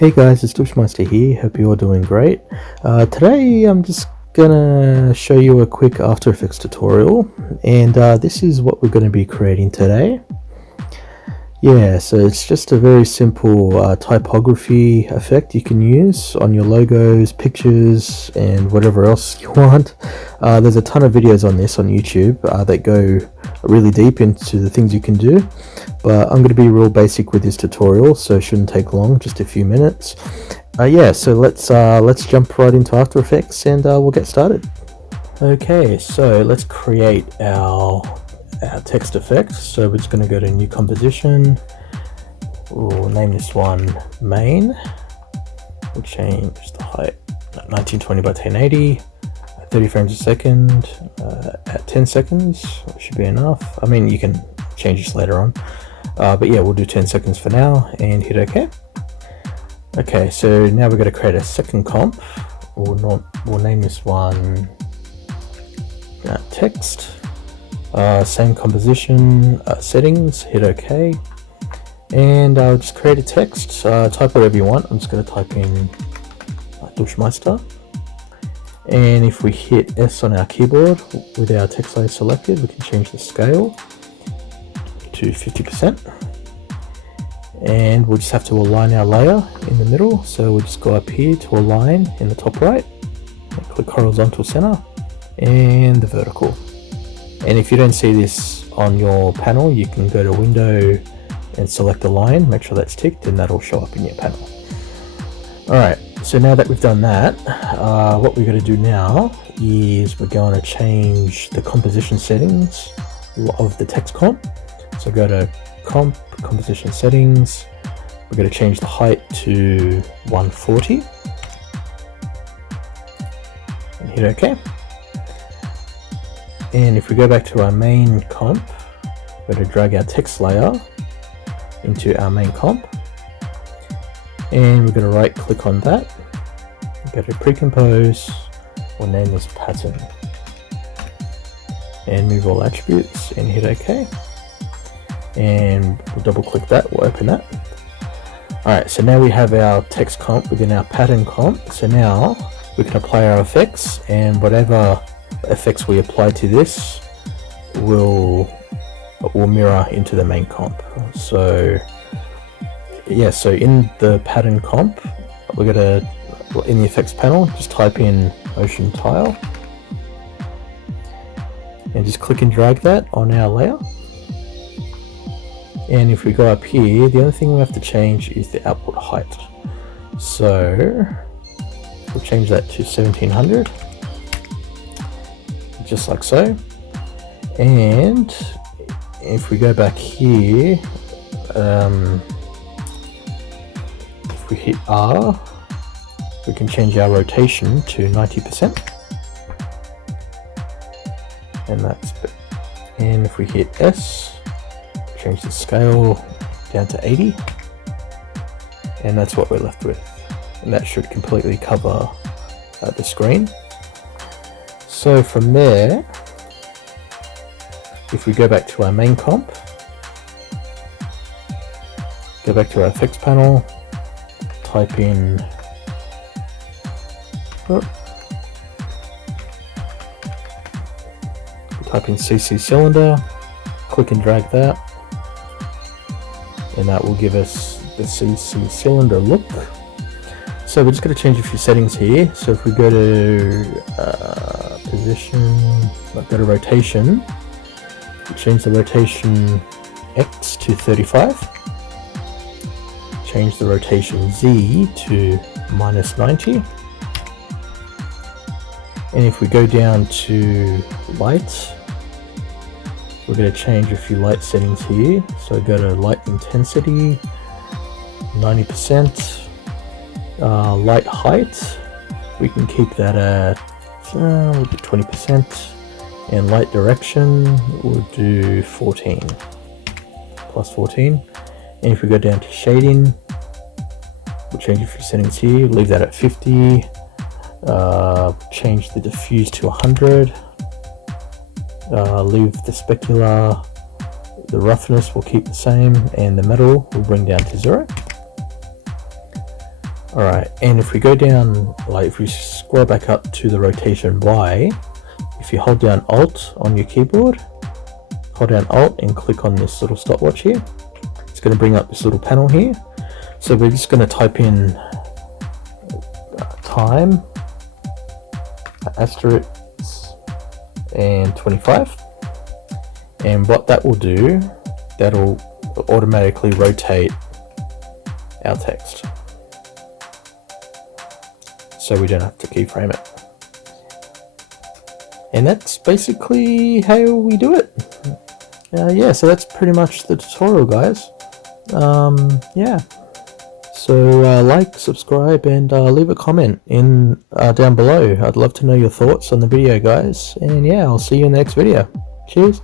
Hey guys, it's Tushmaster here. Hope you're all doing great. Today I'm just gonna show you a quick After Effects tutorial, and this is what we're going to be creating today. Yeah, so it's just a very simple typography effect you can use on your logos, pictures, and whatever else you want. There's a ton of videos on this on YouTube that go really deep into the things you can do, but I'm going to be real basic with this tutorial, so it shouldn't take long, just a few minutes. Yeah, so let's jump right into After Effects and we'll get started. Okay, so let's create our text effect. So we're just going to go to new composition. We'll name this one main. We'll change the height 1920 by 1080, 30 frames a second, at 10 seconds should be enough. I mean, you can change this later on, but yeah, we'll do 10 seconds for now and hit OK. Okay, so now we're going to create a second comp. We'll name this one text. Same composition, settings, hit OK, and I'll just create a text. Type whatever you want. I'm just going to type in Dushmeister, and if we hit S on our keyboard with our text layer selected, we can change the scale to 50%, and we'll just have to align our layer in the middle. So we'll just go up here to align in the top right, and click horizontal center and the vertical. And if you don't see this on your panel, you can go to Window and select Align, make sure that's ticked, and that'll show up in your panel. Alright, so now that we've done that, what we're going to do now is we're going to change the composition settings of the text comp. So go to Comp, Composition Settings, we're going to change the height to 140, and hit OK. And if we go back to our main comp, we're going to drag our text layer into our main comp, and we're going to right click on that, go to pre-compose, we'll name this pattern, and move all attributes and hit OK. And we'll double click that, we'll open that. Alright, so now we have our text comp within our pattern comp. So now we can apply our effects, and whatever effects we apply to this will mirror into the main comp. So yeah, so in the pattern comp, we're gonna, in the effects panel, just type in ocean tile and just click and drag that on our layer. And if we go up here, the only thing we have to change is the output height. So we'll change that to 1700. Just like so. And if we go back here, if we hit R, we can change our rotation to 90%, and that's it. And if we hit S, change the scale down to 80, and that's what we're left with, and that should completely cover the screen. So from there, if we go back to our main comp, go back to our effects panel, type in CC cylinder, click and drag that, and that will give us the CC cylinder look. So we're just going to change a few settings here. So if we go to position, go to rotation, change the rotation X to 35, change the rotation Z to -90, and if we go down to light, we're going to change a few light settings here. So go to light intensity, 90%. Light height, we can keep that at we'll do 20%, and light direction we'll do 14, plus 14. And if we go down to shading, we'll change a few settings here, leave that at 50, change the diffuse to 100, leave the specular, the roughness will keep the same, and the metal will bring down to 0. Alright, and if we go down, like if we scroll back up to the rotation Y, if you hold down Alt on your keyboard, hold down Alt and click on this little stopwatch here, it's going to bring up this little panel here. So we're just going to type in time, asterisk, and 25. And what that will do, that'll automatically rotate our text, so we don't have to keyframe it. And that's basically how we do it. Yeah, so that's pretty much the tutorial, guys. Yeah. So like, subscribe, and leave a comment in down below. I'd love to know your thoughts on the video, guys. And yeah, I'll see you in the next video. Cheers.